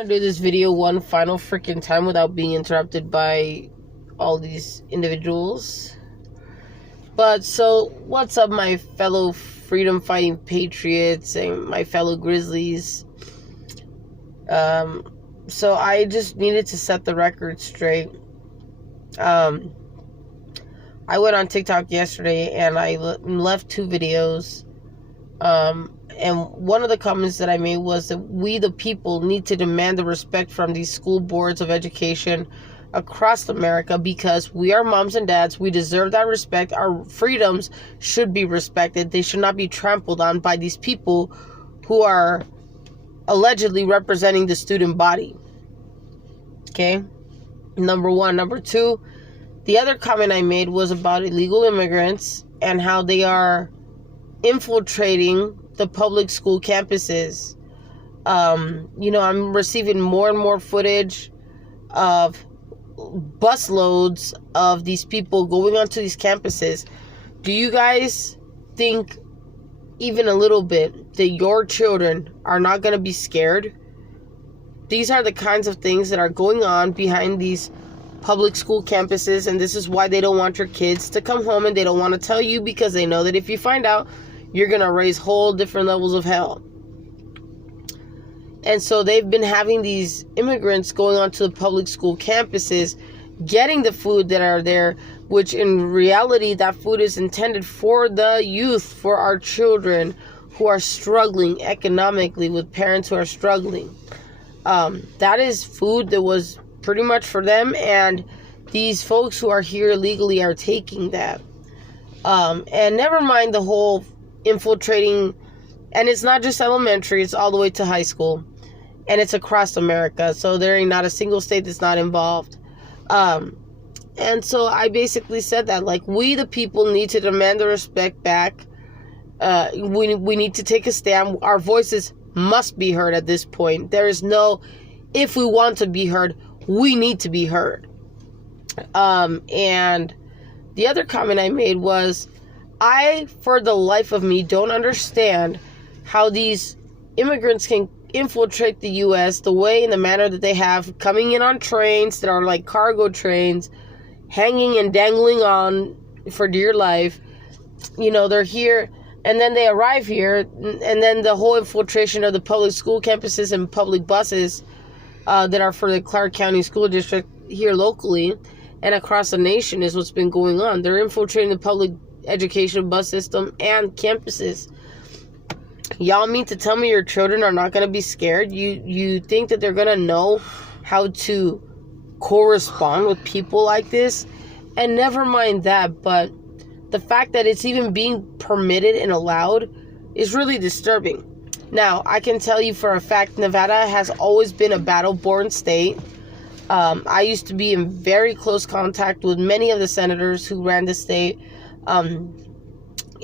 I'm gonna do this video one final freaking time without being interrupted by all these individuals. But so, what's up, my fellow freedom fighting patriots and my fellow Grizzlies? So I just needed to set the record straight. I went on TikTok yesterday and I left 2 videos. And one of the comments that I made was that we, the people, need to demand the respect from these school boards of education across America, because we are moms and dads. We deserve that respect. Our freedoms should be respected. They should not be trampled on by these people who are allegedly representing the student body. Okay? Number 1. Number 2, the other comment I made was about illegal immigrants and how they are infiltrating the public school campuses. I'm receiving more and more footage of busloads of these people going onto these campuses. Do you guys think even a little bit that your children are not going to be scared? These are the kinds of things that are going on behind these public school campuses, and this is why they don't want your kids to come home, and they don't want to tell you, because they know that if you find out, you're going to raise whole different levels of hell. And so they've been having these immigrants going onto the public school campuses, getting the food that are there, which in reality, that food is intended for the youth, for our children who are struggling economically, with parents who are struggling. That is food that was pretty much for them, and these folks who are here illegally are taking that. And never mind the whole infiltrating, and it's not just elementary, it's all the way to high school, and it's across America, so there ain't not a single state that's not involved. And so I basically said that, like, we the people need to demand the respect back. We need to take a stand. Our voices must be heard at this point. There is no, if we want to be heard, we need to be heard. And the other comment I made was, I, for the life of me, don't understand how these immigrants can infiltrate the U.S. the way and the manner that they have, coming in on trains that are like cargo trains, hanging and dangling on for dear life. They're here, and then they arrive here, and then the whole infiltration of the public school campuses and public buses that are for the Clark County School District here locally and across the nation is what's been going on. They're infiltrating the public education bus system and campuses. Y'all mean to tell me your children are not going to be scared? You think that they're going to know how to correspond with people like this? And never mind that, but the fact that it's even being permitted and allowed is really disturbing. Now, I can tell you for a fact, Nevada has always been a battle-born state. I used to be in very close contact with many of the senators who ran the state.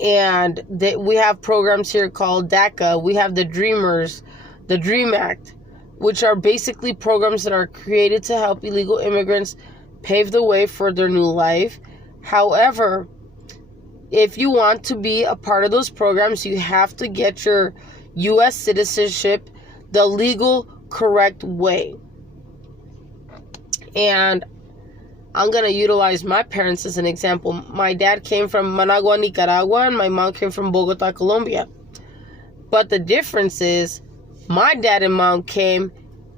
And we have programs here called DACA. We have the Dreamers, the DREAM Act, which are basically programs that are created to help illegal immigrants pave the way for their new life. However, if you want to be a part of those programs, you have to get your U.S. citizenship the legal, correct way. And I'm going to utilize my parents as an example. My dad came from Managua, Nicaragua, and my mom came from Bogota, Colombia. But the difference is, my dad and mom came,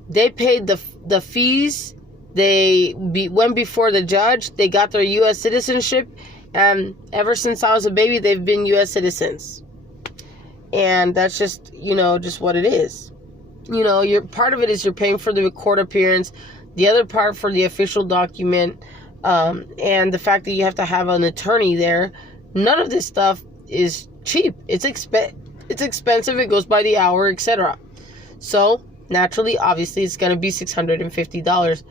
they paid the fees, they went before the judge, they got their U.S. citizenship, and ever since I was a baby, they've been U.S. citizens. And that's just, just what it is. Your part of it is you're paying for the court appearance, the other part for the official document, and the fact that you have to have an attorney there. None of this stuff is cheap. It's expensive. It goes by the hour, etc. So, naturally, obviously, it's going to be $650.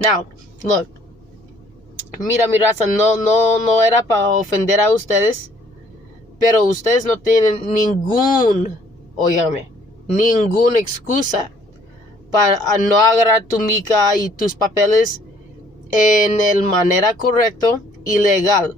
Now, look. Mira, mi raza, no era para ofender a ustedes, pero ustedes no tienen ninguna excusa para no agarrar tu mica y tus papeles en el manera correcto y legal.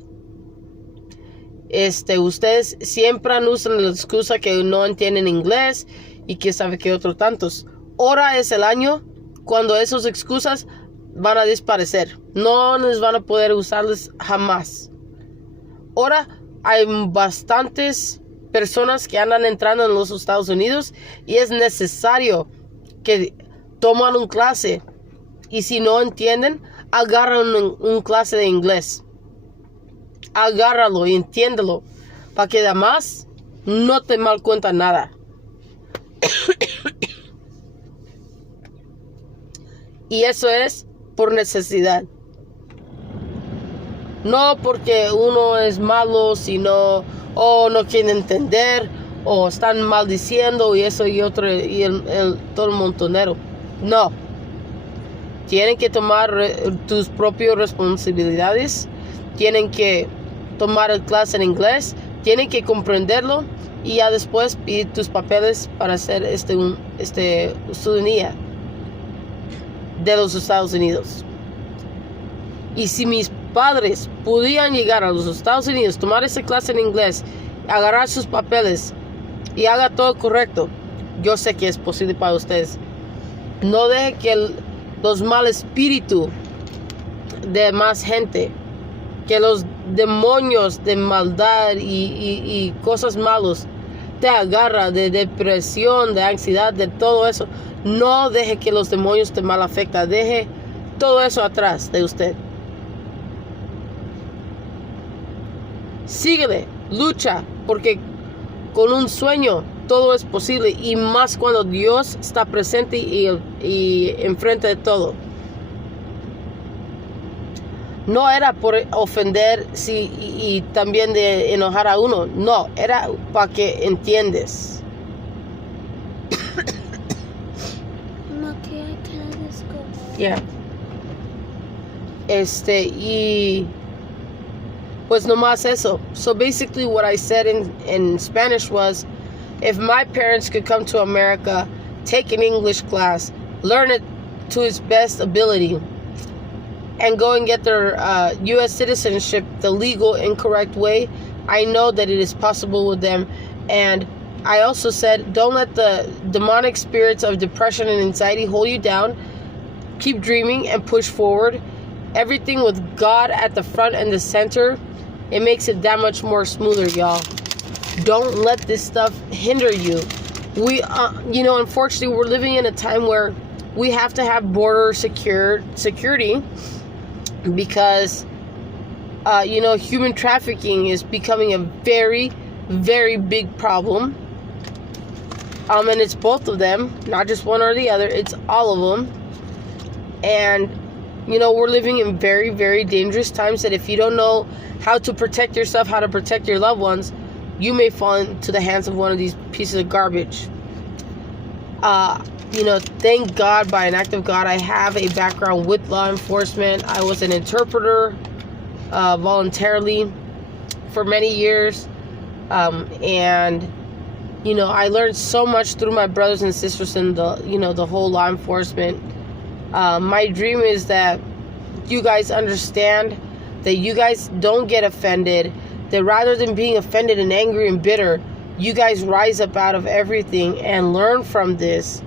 Ustedes siempre usan la excusa que no entienden inglés y que sabe que otros tantos. Ahora es el año cuando esas excusas van a desaparecer. No les van a poder usarles jamás. Ahora hay bastantes personas que andan entrando en los Estados Unidos y es necesario que toman una clase. Y si no entienden, agarran un clase de inglés. Agárralo y entiéndelo. Para que además no te mal cuenta nada. Y eso es por necesidad. No porque uno es malo, sino no quieren entender, o están maldiciendo y eso y otro, y todo el montonero. No. Tienen que tomar tus propias responsabilidades. Tienen que tomar el clase en inglés. Tienen que comprenderlo. Y ya después pedir tus papeles para hacer ciudadanía de los Estados Unidos. Y si mis padres pudieran llegar a los Estados Unidos, tomar esa clase en inglés, agarrar sus papeles y haga todo correcto, yo sé que es posible para ustedes. No deje que los malos espíritus de más gente, que los demonios de maldad y cosas malas te agarra, de depresión, de ansiedad, de todo eso. No deje que los demonios te mal afecten. Deje todo eso atrás de usted. Síguele, lucha, porque con un sueño todo es posible, y más cuando Dios está presente y enfrente de todo. No era por ofender y también de enojar a uno. No, era para que entiendes. Yeah. Y pues nomás eso. So basically what I said in Spanish was, if my parents could come to America, take an English class, learn it to its best ability, and go and get their U.S. citizenship the legal, incorrect way, I know that it is possible with them. And I also said, don't let the demonic spirits of depression and anxiety hold you down. Keep dreaming and push forward. Everything with God at the front and the center, it makes it that much more smoother, y'all. Don't let this stuff hinder you. We, unfortunately, we're living in a time where we have to have border security because, human trafficking is becoming a very, very big problem. And it's both of them, not just one or the other. It's all of them. And, we're living in very, very dangerous times that if you don't know how to protect yourself, how to protect your loved ones, you may fall into the hands of one of these pieces of garbage. Thank God, by an act of God, I have a background with law enforcement. I was an interpreter voluntarily for many years. And I learned so much through my brothers and sisters in the whole law enforcement. My dream is that you guys understand, that you guys don't get offended, that rather than being offended and angry and bitter, you guys rise up out of everything and learn from this.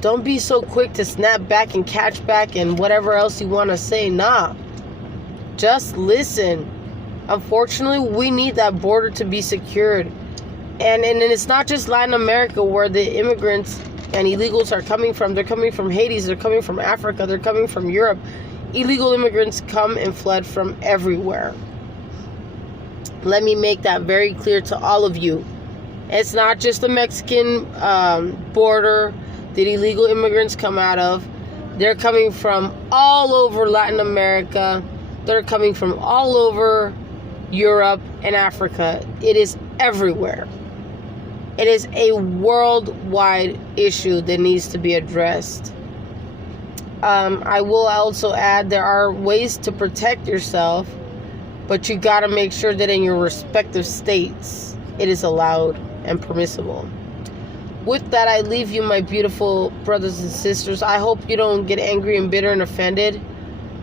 Don't be so quick to snap back and catch back and whatever else you want to say. Nah. Just listen. Unfortunately, we need that border to be secured. And it's not just Latin America where the immigrants and illegals are coming from. They're coming from Haiti. They're coming from Africa. They're coming from Europe. Illegal immigrants come and fled from everywhere. Let me make that very clear to all of you. It's not just the Mexican border that illegal immigrants come out of. They're coming from all over Latin America. They're coming from all over Europe and Africa. It is everywhere. It is a worldwide issue that needs to be addressed. I will also add, there are ways to protect yourself, but you got to make sure that in your respective states it is allowed and permissible. With that, I leave you, my beautiful brothers and sisters. I hope you don't get angry and bitter and offended.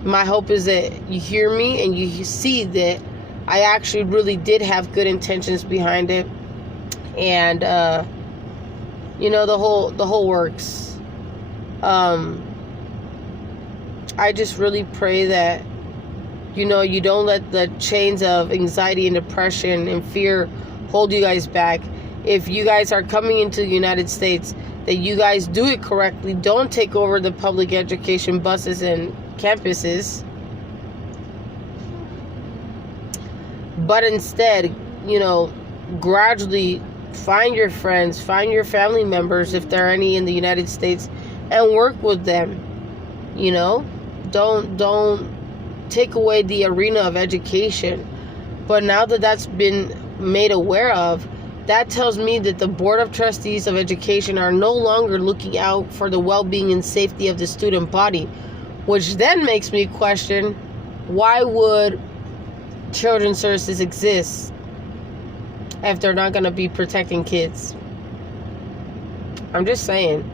My hope is that you hear me and you see that I actually really did have good intentions behind it. And the whole works. I just really pray that, you know, you don't let the chains of anxiety and depression and fear hold you guys back. If you guys are coming into the United States, that you guys do it correctly. Don't take over the public education buses and campuses. But instead, you know, gradually find your friends, find your family members, if there are any in the United States, and work with them. You know, don't take away the arena of education. But now that that's been made aware of, that tells me that the Board of Trustees of Education are no longer looking out for the well-being and safety of the student body, which then makes me question, why would Children's Services exist if they're not going to be protecting kids? I'm just saying.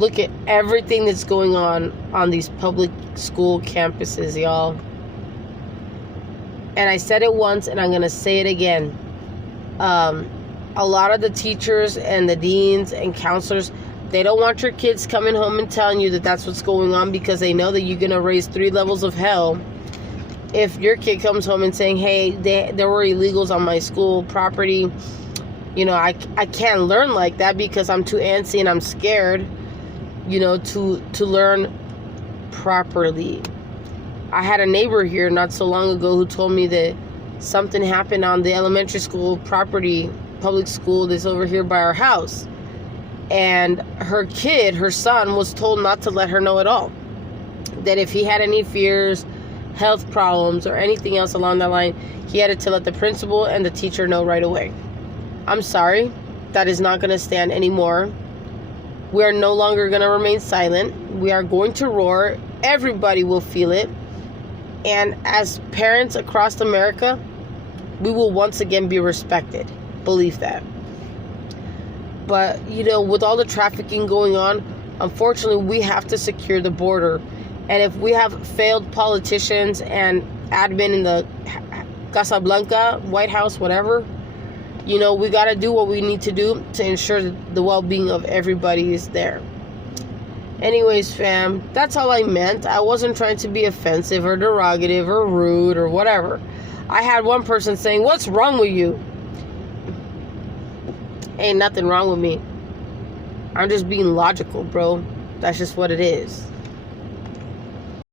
Look at everything that's going on these public school campuses, y'all. And I said it once, and I'm going to say it again. A lot of the teachers and the deans and counselors, they don't want your kids coming home and telling you that that's what's going on, because they know that you're going to raise 3 levels of hell if your kid comes home and saying, hey, there were illegals on my school property. You know, I can't learn like that because I'm too antsy and I'm scared, you know, to learn properly. I had a neighbor here not so long ago who told me that something happened on the elementary school property, public school that's over here by our house. And her kid, her son, was told not to let her know at all. That if he had any fears, health problems, or anything else along that line, he had to let the principal and the teacher know right away. I'm sorry, that is not going to stand anymore. We are no longer going to remain silent. We are going to roar. Everybody will feel it. And as parents across America, we will once again be respected. Believe that. But, you know, with all the trafficking going on, unfortunately, we have to secure the border. And if we have failed politicians and admin in the Casa Blanca, White House, whatever, you know, we got to do what we need to do to ensure that the well-being of everybody is there. Anyways, fam, that's all I meant. I wasn't trying to be offensive or derogative or rude or whatever. I had one person saying, what's wrong with you? Ain't nothing wrong with me. I'm just being logical, bro. That's just what it is.